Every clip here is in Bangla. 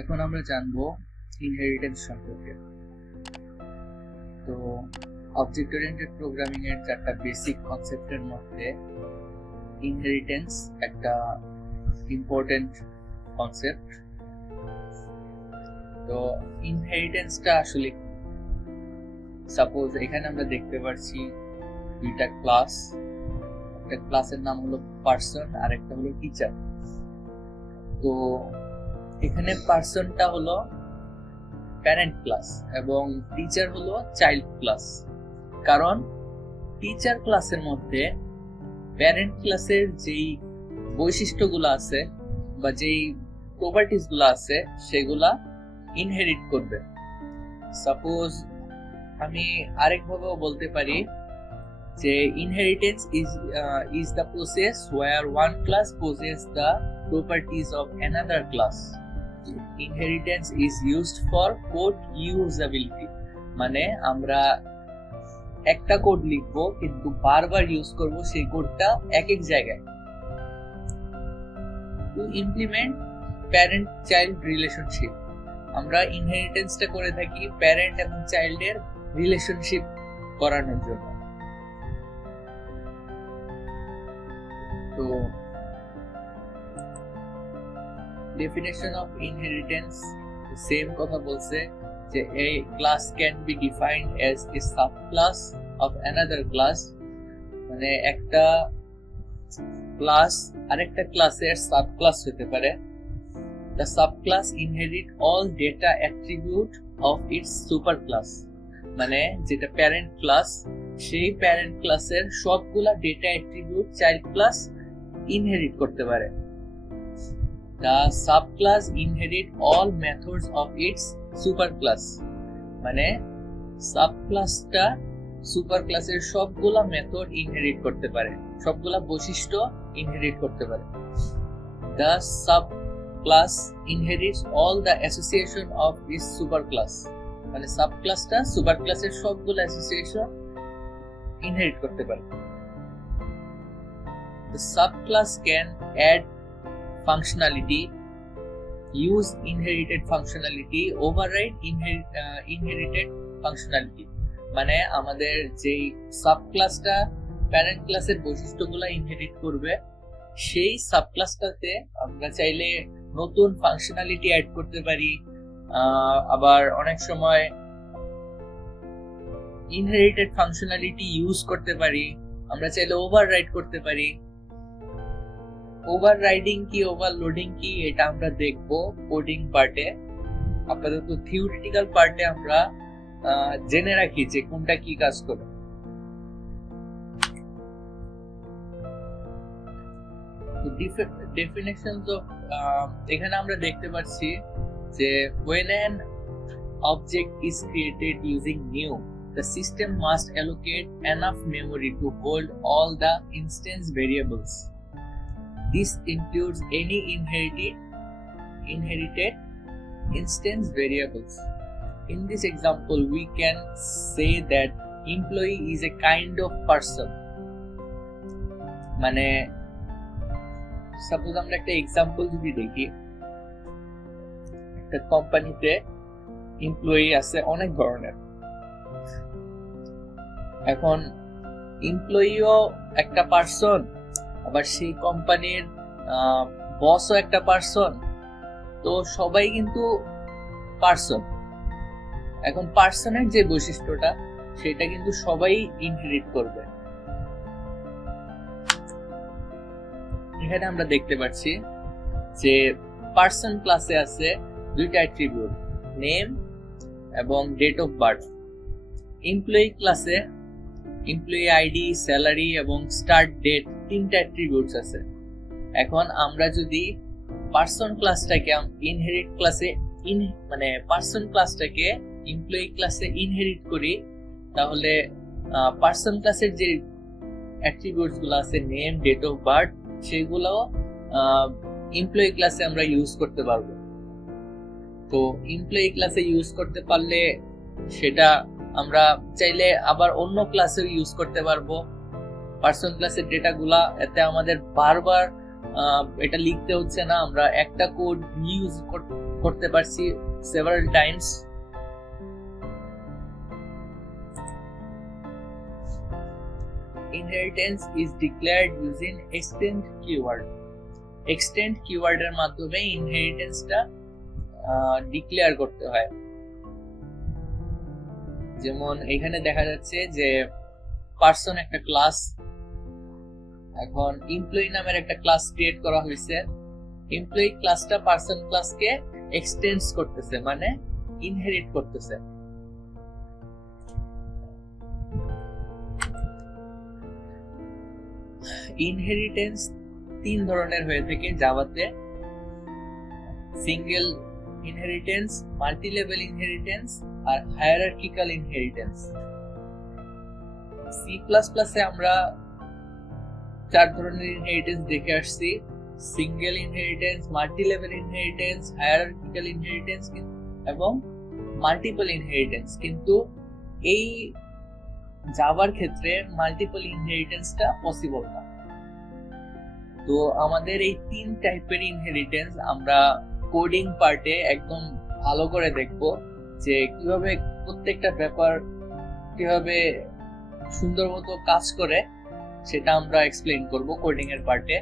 এখন আমরা জানবো ইনহেরিটেন্স সম্পর্কে। তো অবজেক্ট ওরিয়েন্টেড প্রোগ্রামিং এর চারটা বেসিক কনসেপ্টের মধ্যে ইনহেরিটেন্স একটা ইম্পর্টেন্ট কনসেপ্ট। তো ইনহেরিটেন্সটা আসলে সাপোজ এখানে আমরা দেখতে পাচ্ছি দুইটা ক্লাস, একটা ক্লাসের নাম হলো পার্সন আর একটা হলো টিচার। তো এখানে পার্সনটা হলো প্যারেন্ট ক্লাস এবং টিচার হলো চাইল্ড ক্লাস। কারণ টিচার ক্লাসের মধ্যে প্যারেন্ট ক্লাসের যেই বৈশিষ্ট্যগুলো আছে বা যেই প্রপার্টিজ গুলো আছে সেগুলা ইনহেরিট করবে। সাপোজ আমি আরেকভাবেও বলতে পারি যে inheritance is the process where one class possesses the properties of another class. Inheritance is used for code usability, মানে আমরা একটা কোড লিখবো কিন্তু বারবার ইউজ করব সেই কোডটা এক এক জায়গায়। To implement parent child relationship, আমরা ইনহেরিটেন্সটা করে থাকি প্যারেন্ট এবং চাইল্ডের রিলেশনশিপ করানোর জন্য। তো ডেফিনেশন অফ ইনহেরিটেন্স সেম কথা বলছে যে a class can be defined as a subclass of another class, মানে একটা ক্লাস আরেকটা ক্লাসের সাবক্লাস হতে পারে। The subclass inherit all data attribute of its superclass, মানে যেটা প্যারেন্ট ক্লাস সেই প্যারেন্ট ক্লাসের সবগুলা data attribute child class inherit করতে পারে। The subclass inherit all methods of its superclass, মানে সাবক্লাসটা সুপারক্লাসের সবগুলা মেথড ইনহেরিট করতে পারে, সবগুলা বৈশিষ্ট্য ইনহেরিট করতে পারে। The subclass inherits all the association of its superclass, মানে সাবক্লাসটা সুপারক্লাসের সবগুলা অ্যাসোসিয়েশন ইনহেরিট করতে পারে। The subclass can add functionality, use inherited functionality, override inherited functionality, মানে আমাদের যেই সাবক্লাসটা প্যারেন্ট ক্লাসের বৈশিষ্ট্যগুলো ইনহেরিট করবে সেই সাবক্লাসটাতে আমরা চাইলে নতুন ফাংশনালিটি অ্যাড করতে পারি। আবার অনেক সময় ইনহেরিটেড ফাংশনালিটি ইউজ করতে পারি, আমরা চাইলে ওভাররাইড করতে পারি। ওভাররাইডিং কি ওভারলোডিং কি এটা আমরা দেখব কোডিং পার্টে। আপাতত থিওরিটিক্যাল পার্টে আমরা জেনে রাখি যে কোনটা কি কাজ করে। ডেফিনেশনস অফ এখানে আমরা দেখতে পাচ্ছি যে when an object is created using new, the system must allocate enough memory to hold all the instance variables. This includes any inherited instance variables. In this example, we can say that employee is a kind of person. মানে সাপোজ আমরা একটা এক্সাম্পল যদি দেখি, একটা কোম্পানিতে এমপ্লয়ি আছে অনেক ধরনের। এখন এমপ্লয়িও একটা পার্সন, আবার সেই কোম্পানির বসও একটা পার্সন, তো সবাই কিন্তু পার্সন। এখন পার্সনের যে বৈশিষ্ট্যটা সেটা কিন্তু সবাই ইনহেরিট করবে। এখানে আমরা দেখতে পাচ্ছি যে পার্সন ক্লাসে আছে দুইটা অ্যাট্রিবিউট, নেম এবং ডেট অফ বার্থ। এমপ্লয়ি ক্লাসে এমপ্লয়ি আইডি, স্যালারি এবং স্টার্ট ডেট তিনটা অ্যাট্রিবিউটস আছে। এখন আমরা যদি পার্সন ক্লাসটাকে ইনহেরিট ক্লাসে মানে পার্সন ক্লাসটাকে এমপ্লয়ি ক্লাসে ইনহেরিট করি, তাহলে পার্সন ক্লাসের যে অ্যাট্রিবিউটস গুলো আছে নেম, ডেট অফ বার্থ, সেগুলো এমপ্লয়ি ক্লাসে আমরা ইউজ করতে পারবো। তো এমপ্লয়ি ক্লাসে ইউজ করতে পারলে সেটা আমরা চাইলে আবার অন্য ক্লাসেও ইউজ করতে পারবো। পার্সন ক্লাসের ডেটাগুলা এতে আমাদের বারবার এটা লিখতে হচ্ছে না, আমরা একটা কোড করতে পারছি several times. Inheritance is declared using extend keyword. Extend keyword এর মাধ্যমে ইনহেরিটেন্সটা ডিক্লেয়ার করতে হয়। যেমন এখানে দেখা যাচ্ছে যে পারসন একটা ক্লাস, এখন এমপ্লয়ি নামের একটা ক্লাস ক্রিয়েট করা হয়েছে। এমপ্লয়ি ক্লাসটা পারসন ক্লাসকে এক্সটেন্ড করতেছে, মানে ইনহেরিট করতেছে। ইনহেরিটেন্স তিন ধরনের হয়ে থাকে জাভাতে: single inheritance, multi level inheritance আর হায়ারার্কিক্যাল ইনহেরিটেন্স। সি প্লাস প্লাসে আমরা চার ধরনের ইনহেরিটেন্স দেখে আসছি: single inheritance, multi level inheritance, hierarchical inheritance এবং মাল্টিপল ইনহেরিটেন্স। কিন্তু এই জাভার ক্ষেত্রে মাল্টিপল ইনহেরিটেন্সটা পসিবল না। তো আমাদের এই তিন টাইপের ইনহেরিটেন্স আমরা কোডিং পার্টে একদম ভালো করে দেখব, যে কিভাবে প্রত্যেকটা ব্যাপার কিভাবে সুন্দর মতো কাজ করে সেটা আমরা এক্সপ্লেইন করব কোডিং এর পার্টে।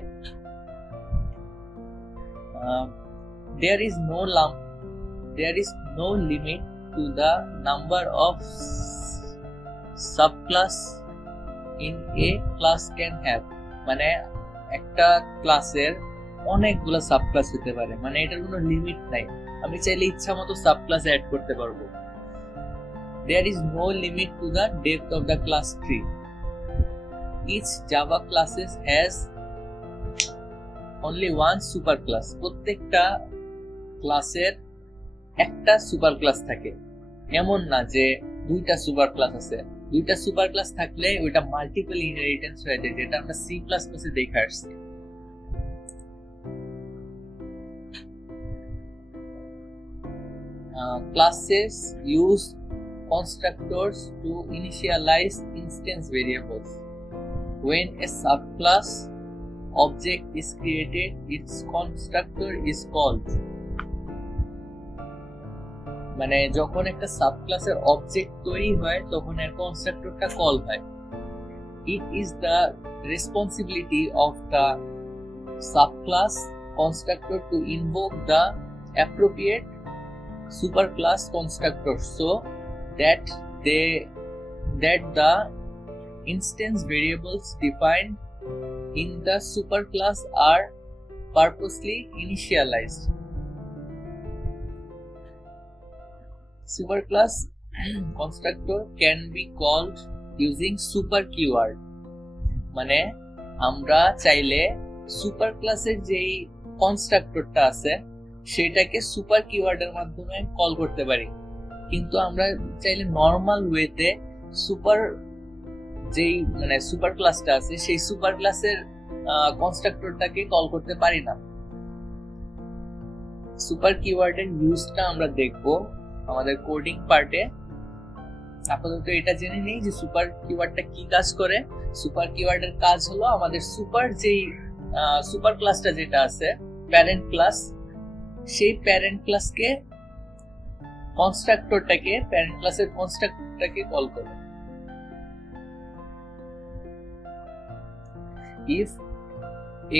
there is no limit to the number of subclass in a class can have, মানে একটা ক্লাসের অনেকগুলো সাবক্লাস হতে পারে, মানে এটার কোনো লিমিট নাই, আমি চাইলে ইচ্ছা মতো সাবক্লাস অ্যাড করতে পারবো। there is no limit to the depth of the class tree. Each Java classes has only one superclass. প্রত্যেকটা ক্লাসের একটা সুপার ক্লাস থাকে, এমন না যে দুইটা সুপার ক্লাস আছে। দুইটা সুপার ক্লাস থাকলে ওইটা মাল্টিপল ইনহেরিটেন্স হয়ে যায়, যেটা আমরা সি প্লাস প্লাসে দেখে আসছি। Classes use constructors to initialize instance variables. When a subclass object is created, its constructor is called. মানে যখন একটা সাবক্লাসের অবজেক্ট তৈরি হয় তখন এর কনস্ট্রাক্টরটা কল হয়। It is the responsibility of the subclass constructor to invoke the appropriate superclass constructor so that the instance variables defined in the superclass are purposely initialized. Superclass constructor can be called using super keyword, মানে আমরা চাইলে সুপার ক্লাসের যেই কনস্ট্রাক্টরটা আছে সেটাকে সুপার কিওয়ার্ডের মাধ্যমে কল করতে পারি, কিন্তু আমরা চাইলে নরমাল ওয়েতে সুপার যেই মানে সুপার ক্লাসটা আছে সেই সুপার ক্লাসের কনস্ট্রাক্টরটাকে কল করতে পারি না। সুপার কিওয়ার্ডের ইউজটা আমরা দেখব আমাদের কোডিং পার্টে। আপাতত এটা জেনে নেই যে সুপার কিওয়ার্ডটা কি কাজ করে। সুপার কিওয়ার্ডের কাজ হলো আমাদের সুপার ক্লাসটা যেটা আছে প্যারেন্ট ক্লাস, সেই প্যারেন্ট ক্লাসকে প্যারেন্ট ক্লাসের কনস্ট্রাক্টরটাকে কল করে। If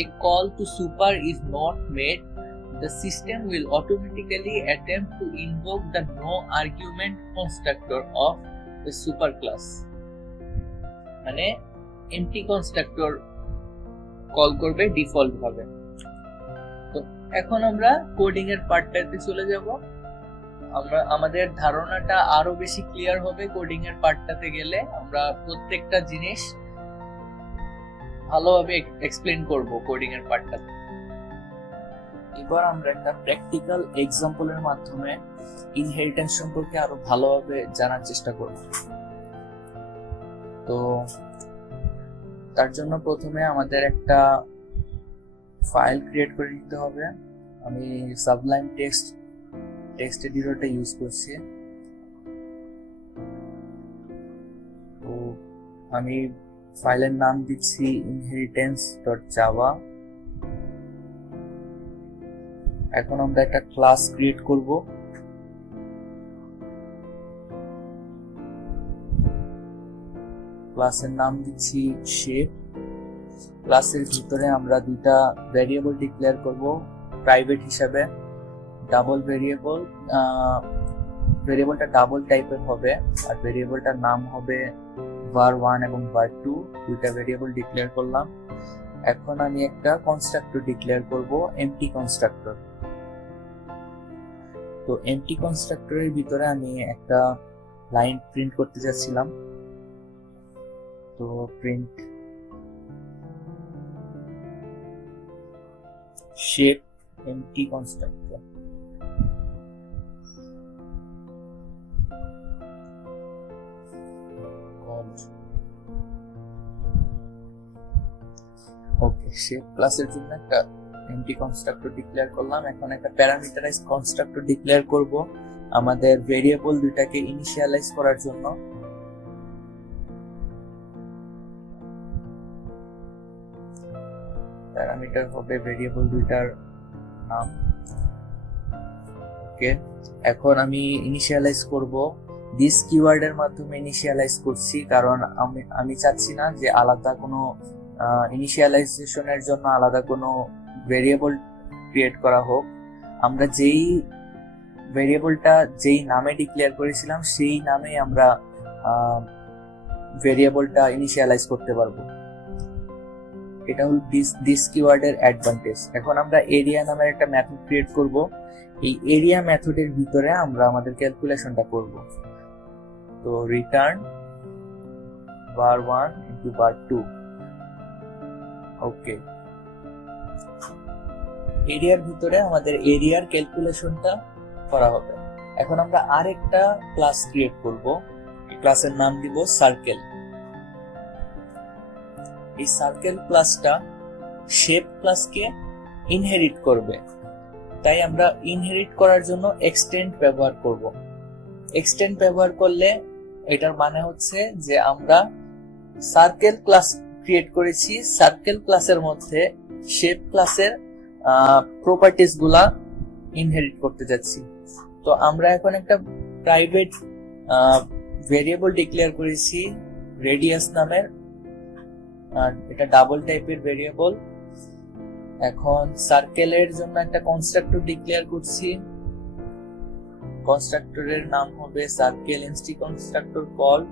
a call to super is not made, the system will automatically attempt to invoke the no argument constructor of the superclass, মানে empty constructor কল করবে ডিফল্ট ভাবে। তো এখন আমরা কোডিং এর পার্টটাতে চলে যাব। আমাদের ধারণাটা আরো বেশি ক্লিয়ার হবে কোডিং এর পার্টটাতে গেলে। আমরা প্রত্যেকটা জিনিস ভালোভাবে এক্সপ্লেইন করব কোডিং এর পার্টটাতে। এবার আমরা একটা প্র্যাকটিক্যাল এক্সাম্পলের মাধ্যমে ইনহেরিটেন্স সম্পর্কে আরো ভালোভাবে জানার চেষ্টা করব। তো তার জন্য প্রথমে আমাদের একটা ফাইল ক্রিয়েট করে নিতে হবে। আমি সাবলাইম টেক্সট এডিটরটা ইউজ করছি। তো আমি ফাইলের নাম দিচ্ছি inheritance.java এখন আমরা একটা ক্লাস ক্রিয়েট করব। ক্লাসের নাম দিচ্ছি শেপ। ক্লাসের ভিতরে আমরা দুইটা ভেরিয়েবল ডিক্লেয়ার করব প্রাইভেট হিসাবে, ডাবল ভেরিয়েবল। ভেরিয়েবলটা ডাবল টাইপের হবে আর ভেরিয়েবলটার নাম হবে var1 এবং var2, দুইটা ভেরিয়েবল ডিক্লেয়ার করলাম। এখন আমি একটা কনস্ট্রাক্টর ডিক্লেয়ার করব, এমটি কনস্ট্রাক্টর। তো এমটি কনস্ট্রাক্টরের ভিতরে আমি একটা লাইন প্রিন্ট করতে যাচ্ছিলাম। তো প্রিন্ট শেপ এমটি কনস্ট্রাক্টর। ওকে, শেপ ক্লাসের জন্য একটা এমটি কনস্ট্রাক্টর ডিক্লেয়ার করলাম। এখন একটা প্যারামিটারাইজড কনস্ট্রাক্টর ডিক্লেয়ার করব আমাদের ভেরিয়েবল দুইটাকে ইনিশিয়ালাইজ করার জন্য। প্যারামিটার হবে ভেরিয়েবল দুইটার নাম। ওকে, এখন আমি ইনিশিয়ালাইজ করব দিস কিওয়ার্ডের মাধ্যমে ইনিশিয়ালাইজ করছি, কারণ আমি চাচ্ছি না যে আলাদা কোনো ইনিশিয়ালাইজেশনের জন্য আলাদা কোনো ভেরিয়েবল ক্রিয়েট করা হোক। আমরা যেই ভেরিয়েবলটা যেই নামে ডিক্লেয়ার করেছিলাম সেই নামে আমরা ভেরিয়েবলটা ইনিশিয়ালাইজ করতে পারবো। এটা হল দিস কিওয়ার্ডের অ্যাডভান্টেজ। এখন আমরা এরিয়া নামের একটা মেথড ক্রিয়েট করব। এই এরিয়া মেথডের ভিতরে আমরা আমাদের ক্যালকুলেশনটা করব। তো রিটার্ন var1 into var2। ওকে, এরিয়ার ভিতরে আমাদের এরিয়ার ক্যালকুলেশনটা করা হবে। এখন আমরা আরেকটা ক্লাস ক্রিয়েট করব। এই ক্লাসের নাম দিব সার্কেল। এই সার্কেল ক্লাসটা শেপ ক্লাসকে ইনহেরিট করবে, তাই আমরা ইনহেরিট করার জন্য এক্সটেন্ড ব্যবহার করব। এক্সটেন্ড ব্যবহার করলে এটার মানে হচ্ছে যে আমরা সার্কেল ক্লাস ক্রিয়েট করেছি, সার্কেল ক্লাসের মধ্যে শেপ ক্লাসের প্রপার্টিজ গুলা ইনহেরিট করতে যাচ্ছি। তো আমরা এখন একটা প্রাইভেট ভেরিয়েবল ডিক্লেয়ার করেছি রেডিয়াস নামের, আর এটা ডাবল টাইপের ভেরিয়েবল। এখন সার্কেলের জন্য একটা কনস্ট্রাক্টর ডিক্লেয়ার করছি। কনস্ট্রাক্টরের নাম হবে সার্কেল এনটি কনস্ট্রাক্টর কল্ড।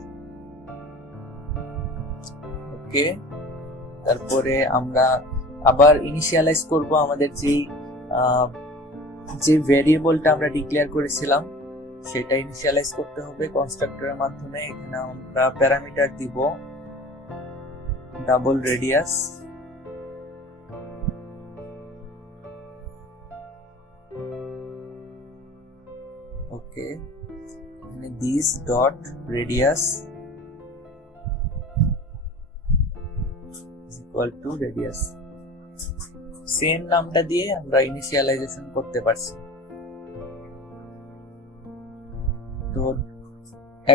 ওকে, তারপরে আমরা আবার ইনিশিয়ালাইজ করব আমাদের যে ভেরিয়েবলটা আমরা ডিক্লেয়ার করেছিলাম সেটা ইনিশিয়ালাইজ করতে হবে কনস্ট্রাক্টরের মাধ্যমে। এখানে আমরা প্যারামিটার দিব ডাবল রেডিয়াস। ওকে, এখানে this dot radius equal to radius. Same নামটা দিয়ে আমরা ইনিশিয়ালাইজেশন করতে পারছি। তো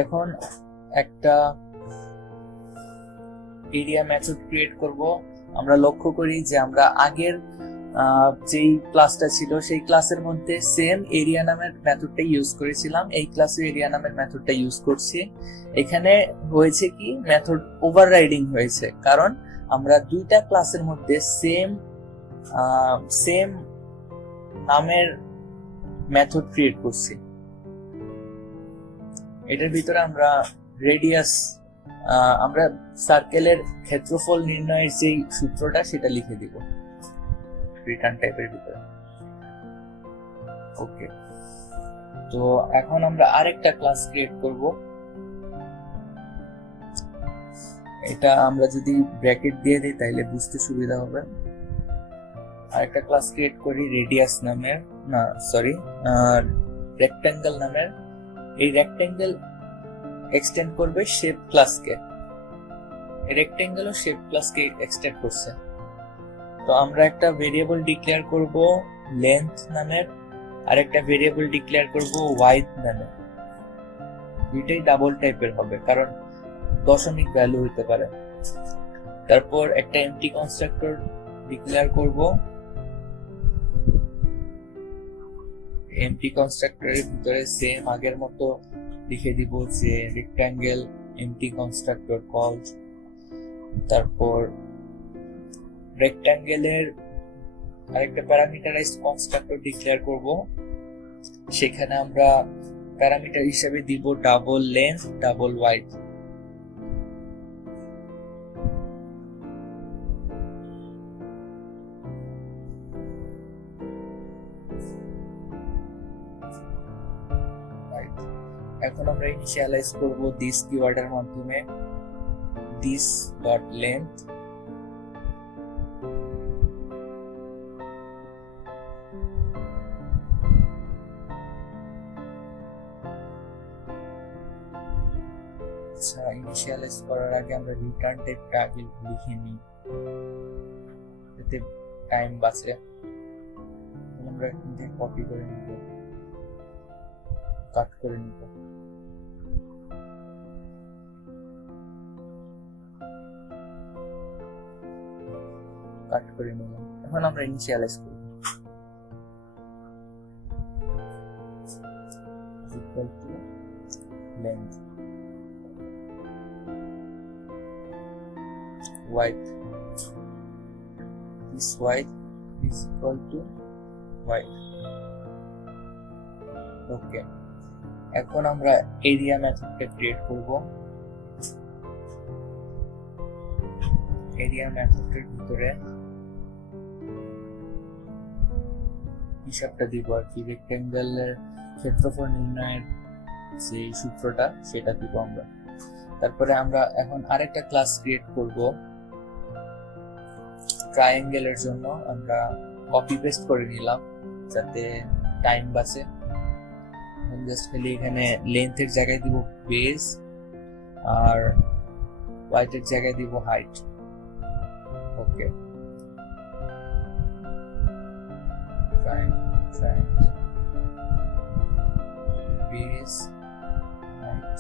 এখন একটা এরিয়া মেথড ক্রিয়েট করব। আমরা লক্ষ্য করি যে আমরা আগের যেই ক্লাসটা ছিল সেই ক্লাসের মধ্যে সেম এরিয়া নামের মেথডটা ইউজ করেছিলাম, এই ক্লাসে এরিয়া নামের মেথডটা ইউজ করছি। এখানে হয়েছে কি মেথড ওভাররাইডিং হয়েছে, কারণ আমরা দুইটা ক্লাসের মধ্যে সেম নামের মেথড ক্রিয়েট করছি। এটার ভিতরে আমরা রেডিয়াস, আমরা সার্কেলের ক্ষেত্রফল নির্ণয়ের যে সূত্রটা সেটা লিখে দিব রিটার্ন টাইপের ভিতরে। ওকে, তো এখন আমরা আরেকটা ক্লাস ক্রিয়েট করব। এটা আমরা যদি ব্র্যাকেট দিয়ে দিই তাহলে বুঝতে সুবিধা হবে। আরেকটা ক্লাস ক্রিয়েট করি রেডিয়াস নামের, না সরি রেক্ট্যাঙ্গেল নামের। এই রেক্ট্যাঙ্গেল এক্সটেন্ড করবে শেপ ক্লাসকে, রেক্ট্যাঙ্গেলও শেপ ক্লাসকে এক্সটেন্ড করছে। তো আমরা একটা ভেরিয়েবল ডিক্লেয়ার করব লেন্থ নামের, আর একটা ভেরিয়েবল ডিক্লেয়ার করব ওয়াইড নামের। দুইটাই ডাবল টাইপের হবে কারণ দশমিক ভ্যালু হতে পারে। তারপর একটা এমটি কনস্ট্রাক্টর ডিক্লেয়ার করব এমটি কনস্ট্রাক্টরের ভিতরে সেম আগের মতো লিখে দিব যে রেক্ট্যাঙ্গেল এমটি কনস্ট্রাক্টর কল। তারপর রেক্ট্যাঙ্গেলের আরেকটা প্যারামিটারাইজড কনস্ট্রাক্টর ডিক্লেয়ার করব, সেখানে আমরা প্যারামিটার হিসেবে দিব ডাবল লেন্থ ডাবল ওয়াইড। এখন আমরা ইনিশিয়ালাইজ করব দিস কিওয়ার্ডের মাধ্যমে দিস ডট লেন্থ আচ্ছা ইনিশিয়ালাইজ করার আগে আমরা রিটার্ন টাইপটা আগে লিখে নিই, এতে টাইম বাঁচে। আমরা এখান থেকে কপি করে নিব, কাট করে নিব। কাট করে নিলাম। এখন আমরা ইনিশিয়ালাইজ করব equal to length width, this width is equal to width. ওকে, এখন আমরা এরিয়া মেথডটা ক্রিয়েট করব। এরিয়া মেথডের ভিতরে হিসাবটা দিব আর কি, রেক্ট্যাঙ্গেলের ক্ষেত্রফল নির্ণয়ের যে সূত্রটা সেটা দিব আমরা। তারপরে আমরা এখন আরেকটা ক্লাস ক্রিয়েট করব ট্রায়াঙ্গেলের জন্য। আমরা কপি পেস্ট করে নিলাম যাতে টাইম বাঁচে। জাস্ট খালি এখানে লেন্থের জায়গায় দিব বেস আর ওয়াইডের জায়গায় দিব height. Okay, triangle base height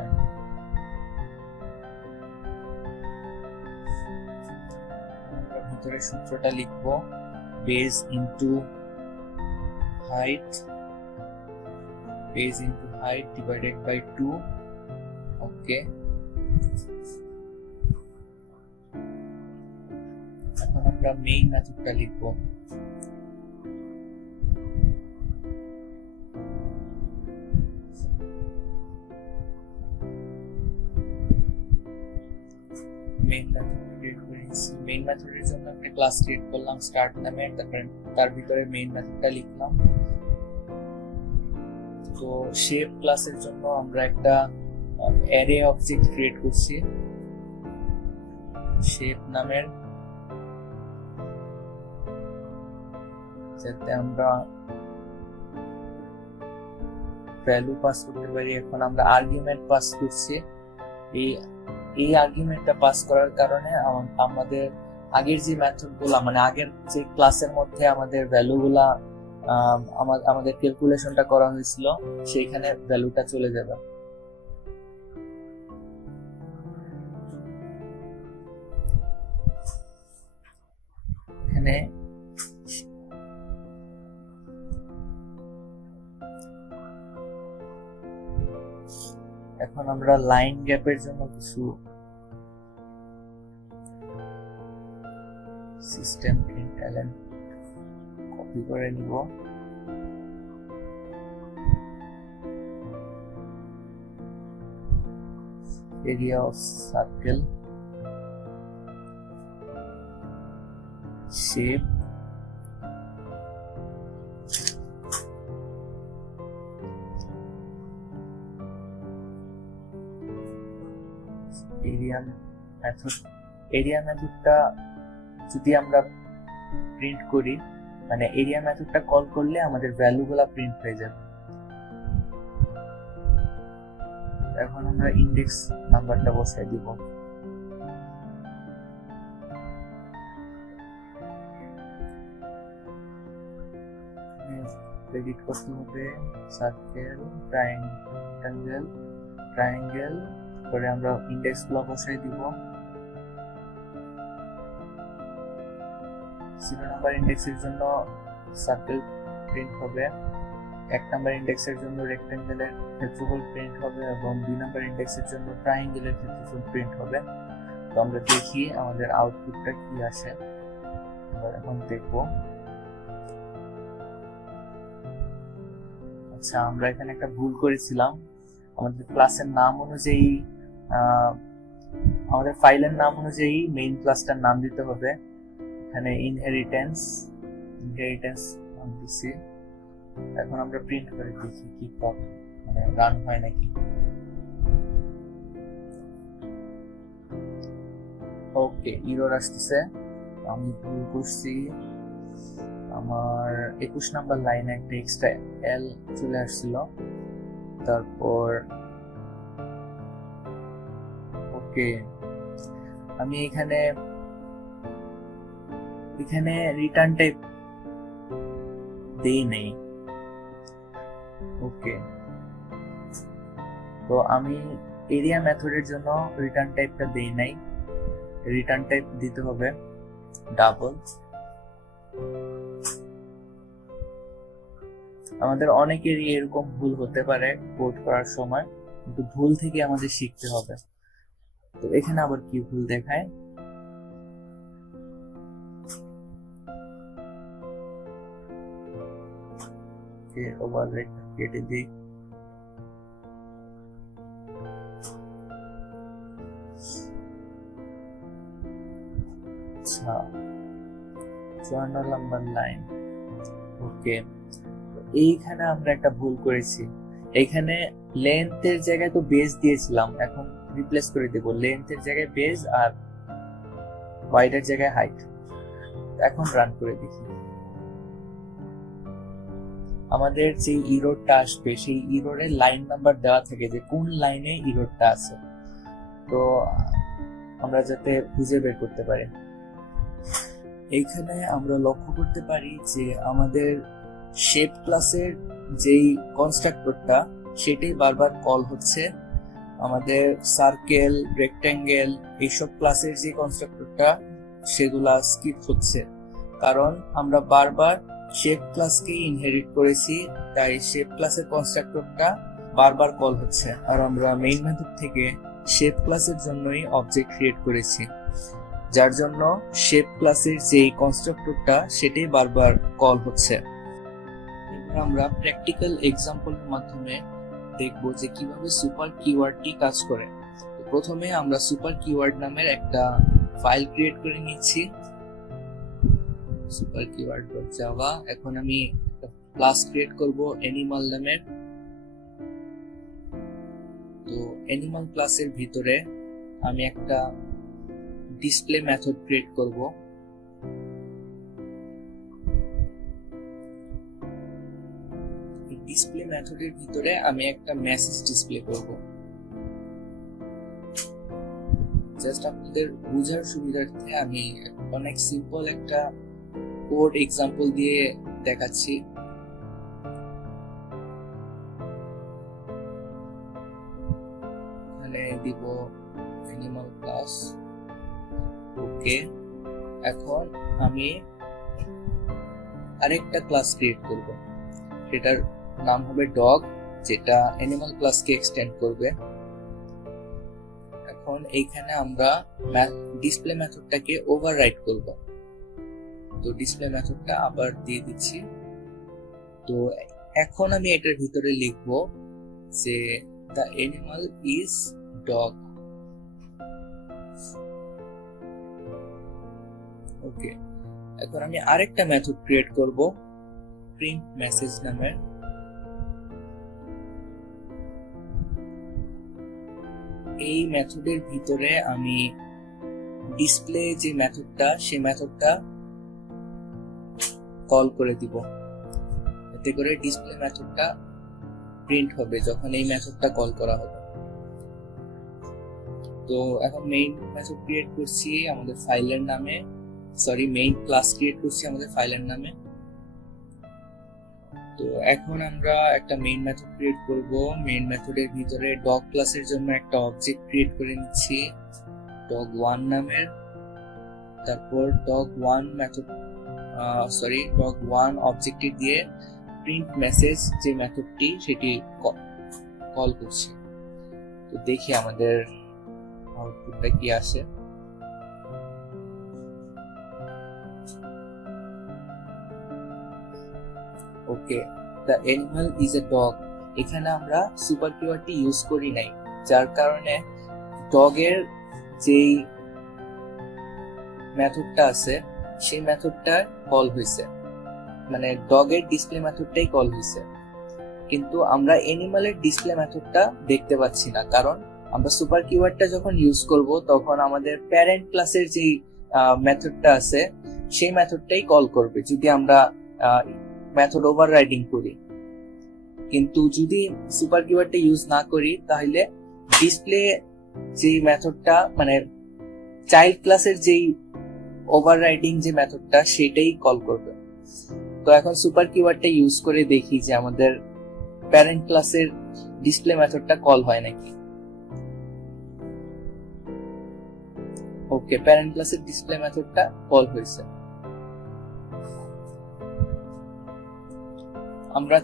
and আমরা ভিতরে সূত্রটা লিখব base into height divided by 2। ওকে, এখন আমরা মেইন মেথডটা লিখব। মেইন মেথডের জন্য একটা ক্লাস ক্রিয়েট করলাম স্টার্ট নামে, তারপরে তার ভিতরে মেইন মেথডটা লিখলাম। তো শেপ ক্লাসের জন্য আমরা একটা অ্যারে অবজেক্ট ক্রিয়েট করছি শেপ নামের, যাতে আমরা ভ্যালু পাস করতে পারি। এখন আমরা আর্গুমেন্ট পাস করছি। এই আর্গুমেন্টটা পাস করার কারণে আমাদের আগের যে মেথডগুলো মানে আগের যে ক্লাসের মধ্যে আমাদের ভ্যালুগুলা আমাদের ক্যালকুলেশনটা করা হয়েছিল সেইখানে ভ্যালুটা চলে যাবে। এখানে এখন আমরা লাইন গ্যাপের জন্য কিছু সিস্টেম ইন্টারনেট কপি করে নিব। Area of circle, shape, area মেথডটা যদি আমরা প্রিন্ট করি মানে এরিয়া মেথডটা কল করলে আমাদের ভ্যালুগুলা প্রিন্ট হয়ে যাবে। এখন আমরা ইনডেক্স নাম্বারটা বসাই দিব। এডিট করতে হবে সার্কেল ট্রায়াঙ্গেল করে আমরা ইনডেক্স গুলো বসাই দিব। 0 নাম্বার ইনডেক্সের জন্য সার্কেল প্রিন্ট হবে, 1 নাম্বার ইন্ডেক্সের জন্য রেক্ট্যাঙ্গেলের ক্ষেত্রফল প্রিন্ট হবে এবং 2 নাম্বার ইন্ডেক্সের জন্য ট্রায়াঙ্গেলের ক্ষেত্রফল প্রিন্ট হবে। তো আমরা দেখি আমাদের আউটপুটটা কি আসে। এখন দেখব। আচ্ছা, আমরা এখানে একটা ভুল করেছিলাম। আমাদের ক্লাসের নাম অনুযায়ী আমাদের ফাইলের নাম অনুযায়ী মেইন ক্লাসটার নাম দিতে হবে। এখানে ইনহেরিটেন্স নাম দিছি। এখন আমরা প্রিন্ট করে দেখি কি মানে রান হয় নাকি। ওকে, এরর আসতেছে। আমি ভুল করছি, আমার 21 নাম্বার লাইনে একটা এক্সট্রা এল চলে আসছিল। তারপর ওকে, আমি এখানে রিটার্ন টাইপ দেই নাই। ওকে, তো আমি এরিয়া মেথডের জন্য রিটার্ন টাইপটা দেই নাই। রিটার্ন টাইপ দিতে হবে ডাবল। আমাদের অনেকেরই এরকম ভুল হতে পারে কোড করার সময়, কিন্তু ভুল থেকে আমাদের শিখতে হবে। তো এখানে আবার কি ভুল দেখায়? ওভাররাইট কেটে দিই। আচ্ছা, 54 নাম্বার লাইন। ওকে, এইখানে আমরা একটা ভুল করেছি। এখানে লেন্থের জায়গায় তো বেজ দিয়েছিলাম, এখন রিপ্লেস করে দেব লেন্থের জায়গায় বেজ আর ওয়াইডের জায়গায় হাইট। এখন রান করে দেখি। আমাদের যে ইরোরটা আসবে সেই ইরোরের লাইন নাম্বার দেওয়া থাকে যে কোন লাইনে ইরোরটা আছে, তো আমরা যাতে খুঁজে বের করতে পারি। এইখানে আমরা লক্ষ্য করতে পারি যে আমাদের শেপ ক্লাসের যেই কনস্ট্রাক্টরটা সেটাই বারবার কল হচ্ছে। আমাদের সার্কেল, রেক্ট্যাঙ্গেল এইসব ক্লাসের যে কনস্ট্রাক্টরটা সেগুলা স্কিপ হচ্ছে, কারণ আমরা বারবার শেপ ক্লাসকে ইনহেরিট করেছি, তাই শেপ ক্লাসের কনস্ট্রাক্টরটা বারবার কল হচ্ছে। আর আমরা মেইন মেথড থেকে শেপ ক্লাসের জন্যই অবজেক্ট ক্রিয়েট করেছি, যার জন্য শেপ ক্লাসের যেই কনস্ট্রাক্টরটা সেটাই বারবার কল হচ্ছে। এবার আমরা প্র্যাকটিক্যাল এক্সাম্পলের মাধ্যমে দেখব যে কিভাবে সুপার কিওয়ার্ডটি কাজ করে। প্রথমে আমরা সুপার কিওয়ার্ড নামের একটা ফাইল ক্রিয়েট করে নিচ্ছি, সুপার কিওয়ার্ড.জাভা। এখন আমি একটা ক্লাস ক্রিয়েট করব অ্যানিমাল নামের। তো অ্যানিমাল ক্লাসের ভিতরে আমি একটা ডিসপ্লে মেথড ক্রিয়েট করব। এই ডিসপ্লে মেথডের ভিতরে আমি একটা মেসেজ ডিসপ্লে করব। জাস্ট আপনাদের বোঝার সুবিধার্থে আমি অনেক সিম্পল একটা কোড এক্সাম্পল দিয়ে দেখাচ্ছি। এখানে দিব অ্যানিমাল ক্লাস। ওকে, এখন আমি আরেকটা ক্লাস ক্রিয়েট করব, সেটার নাম হবে ডগ, যেটা অ্যানিমাল ক্লাসকে এক্সটেন্ড করবে। এখন এইখানে আমরা ডিসপ্লে মেথডটাকে ওভাররাইট করব। তো ডিসপ্লে মেথডটা আবার দিয়ে দিচ্ছি। তো এখন আমি এটার ভিতরে লিখব যে the animal is dog। ওকে, এখন আমি আরেকটা মেথড ক্রিয়েট করব প্রিন্ট মেসেজ নামের। এই মেথডের ভিতরে আমি ডিসপ্লে যে মেথডটা সেই মেথডটা কল করে দিব, এতে করে ডিসপ্লে মেথডটা প্রিন্ট হবে যখন এই মেথডটা কল করা হবে। তো এখন মেইন মেথড ক্রিয়েট করছি আমাদের ফাইলের নামে, মেইন ক্লাস ক্রিয়েট করছি আমাদের ফাইলের নামে। তো এখন আমরা একটা মেইন মেথড ক্রিয়েট করব। মেইন মেথডের ভিতরে ডগ ক্লাসের জন্য একটা অবজেক্ট ক্রিয়েট করে নিচ্ছি dog1 নামের। তারপর dog1 মেথড ডগ1 অবজেক্টটি দিয়ে প্রিন্ট মেসেজ যে মেথডটি সেটি কল করছে। তো দেখি আমাদের আউটপুটটা কি আসে। Okay, the animal is a dog. এখানে আমরা সুপার কিওয়ার্ডটি ইউজ করি নাই, যার কারণে ডগের যেই মেথডটা আছে সেই মেথডটা কল হয়েছে, মানে ডগের ডিসপ্লে মেথডটাই কল হয়েছে, কিন্তু আমরা অ্যানিমালের ডিসপ্লে মেথডটা দেখতে পাচ্ছি না, কারণ আমরা সুপার কিওয়ার্ডটা যখন ইউজ করব তখন আমাদের প্যারেন্ট ক্লাসের যে মেথডটা আছে সেই মেথডটাই কল করবে যদি আমরা মেথড ওভাররাইডিং করি। কিন্তু যদি সুপার কিওয়ার্ডটা ইউজ না করি তাহলে ডিসপ্লে যে মেথডটা, মানে চাইল্ড ক্লাসের যেই ওভাররাইডিং যে মেথডটা সেটাই কল করবে। তো এখন সুপার কিওয়ার্ডটা ইউজ করে দেখি যে আমাদের প্যারেন্ট ক্লাসের ডিসপ্লে মেথডটা কল হয় নাকি। ওকে, প্যারেন্ট ক্লাসের ডিসপ্লে মেথডটা কল হয়েছে। আমরা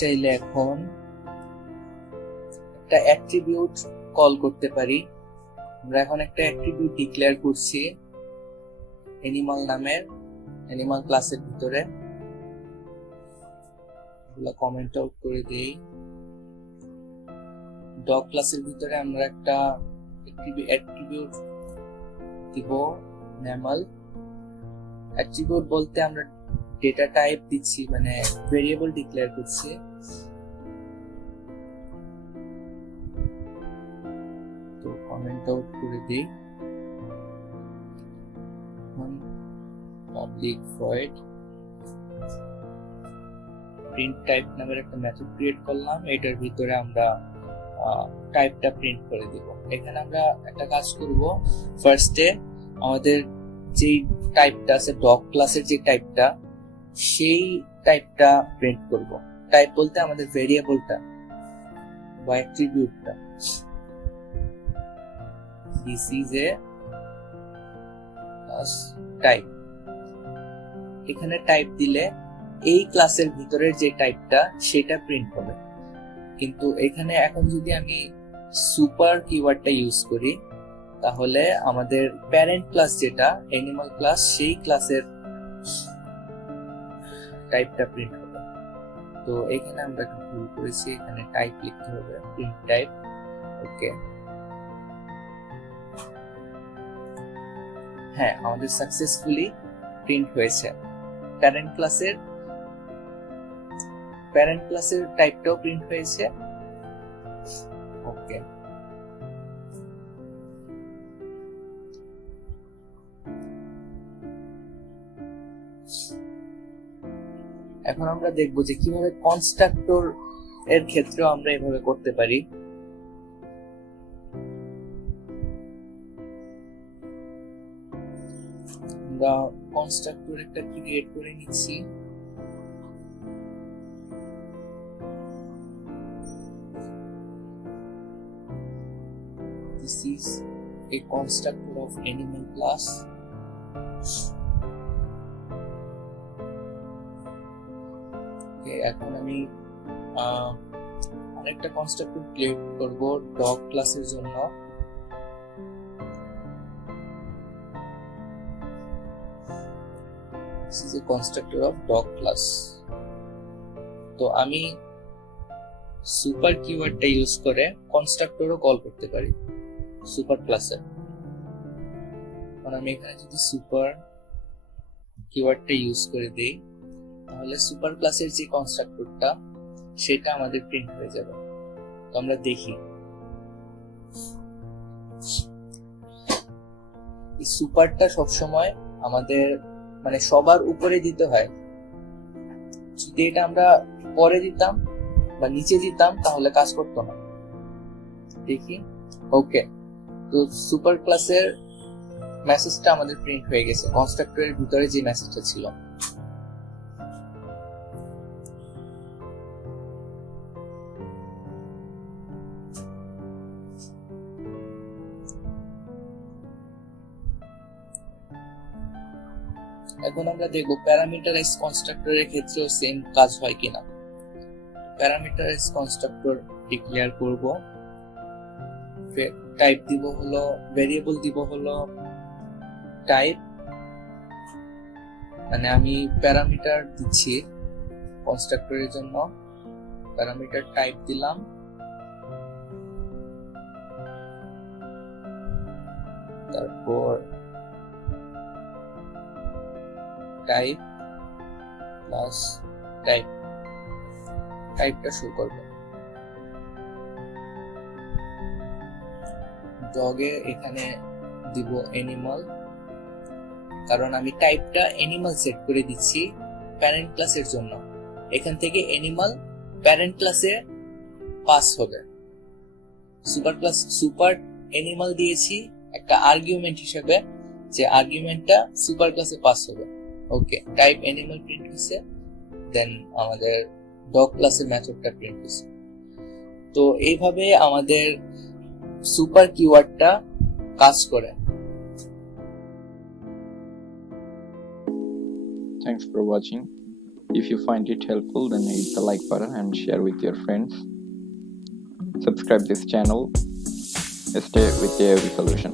চাইলে এখন একটা অ্যাট্রিবিউট কল করতে পারি। আমরা এখন একটা অ্যাট্রিবিউট ডিক্লেয়ার করছি অ্যানিমাল নামের, অ্যানিমাল ক্লাসের ভিতরে। এগুলো কমেন্ট আউট করে দেই। ডগ ক্লাসের ভিতরে আমরা একটা অ্যাট্রিবিউট দিব ম্যামাল। অ্যাট্রিবিউট বলতে আমরা ডেটা টাইপ দিচ্ছি, মানে ভেরিয়েবল ডিক্লেয়ার করছি। তো কমেন্ট আউট করে দিই। পাবলিক ভয়েড প্রিন্ট টাইপ নামের একটা মেথড ক্রিয়েট করলাম, এটার ভিতরে আমরা টাইপটা প্রিন্ট করে দিব। এখানে আমরা একটা কাজ করব, ফার্স্টে আমাদের যে টাইপটা আছে ডগ ক্লাসের যে টাইপটা সেই টাইপটা প্রিন্ট করব। টাইপ বলতে আমাদের ভেরিয়েবলটা বা অ্যাট্রিবিউটটা। This is a class type. এখানে টাইপ দিলে এই ক্লাসের ভিতরের যে টাইপটা সেটা প্রিন্ট হবে। কিন্তু এখানে এখন যদি আমি সুপার কিওয়ার্ডটা ইউজ করি তাহলে আমাদের প্যারেন্ট ক্লাস যেটা অ্যানিমাল ক্লাস সেই ক্লাসের টাইপটা প্রিন্ট হবে। তো এখানে আমরা একটু ভুল করেছি, এখানে টাইপ লিখতে হবে, প্রিন্ট টাইপ। ওকে, হ্যাঁ, আমাদের সাকসেসফুলি প্রিন্ট হয়েছে। প্যারেন্ট ক্লাসের টাইপটাও প্রিন্ট হয়েছে। ওকে, এখন আমরা দেখবো যে কিভাবে কনস্ট্রাক্টর এর ক্ষেত্রেও আমরা এভাবে করতে পারি। আমরা কনস্ট্রাক্টর একটা ক্রিয়েট করে নিচ্ছি। This is a constructor of animal class. এখন আমি আরেকটা কনস্ট্রাক্টর ক্রিয়েট করব ডগ ক্লাসের জন্য। This is a constructor of dog class. তো আমি সুপার কিওয়ার্ডটা ইউজ করে কনস্ট্রাক্টরও কল করতে পারি সুপার ক্লাসে। আমি এখানে যদি সুপার কিওয়ার্ডটা ইউজ করে দেই তাহলে সুপার ক্লাসের যে কনস্ট্রাক্টরটা সেটা আমাদের প্রিন্ট হয়ে যাবে। তো আমরা দেখি এই সুপারটা সবসময় আমাদের মানে সবার উপরে দিতে হয়। যদি এটা আমরা পরে দিতাম বা নিচে দিতাম তাহলে কাজ করতো না। দেখি, ওকে, তো সুপার ক্লাসের মেসেজটা আমাদের প্রিন্ট হয়ে গেছে কনস্ট্রাক্টরের ভিতরে যে মেসেজটা ছিল। এখন আমরা দেখব প্যারামিটারাইজ কনস্ট্রাক্টরের ক্ষেত্রেও সেম কাজ হয় কিনা। প্যারামিটারাইজ কনস্ট্রাক্টর ডিক্লেয়ার করব, টাইপ দিব হলো ভেরিয়েবল দিব হলো টাইপ, মানে আমি প্যারামিটার দিচ্ছি কনস্ট্রাক্টরের জন্য, প্যারামিটার টাইপ দিলাম, তারপর টাইপ প্লাস টাইপটা শো করবে। ডগে এখানে দিব অ্যানিমাল, কারণ আমি টাইপটা অ্যানিমাল সেট করে দিচ্ছি প্যারেন্ট ক্লাসের জন্য। এখান থেকে অ্যানিমাল প্যারেন্ট ক্লাসে পাস হবে। সুপার অ্যানিমাল দিয়েছি একটা আর্গুমেন্ট হিসেবে, যে আর্গুমেন্টটা সুপার ক্লাসে পাস হবে। ওকে, টাইপ অ্যানিমাল প্রিন্ট হয়েছে, দেন আমাদের ডগ ক্লাসের মেথডটা প্রিন্ট হয়েছে। তো এইভাবে আমাদের সুপার কিওয়ার্ডটা কাজ করে। Thanks for watching. If you find it helpful, then hit the like button and share with your friends. Subscribe this channel. Stay with AIOD Solution.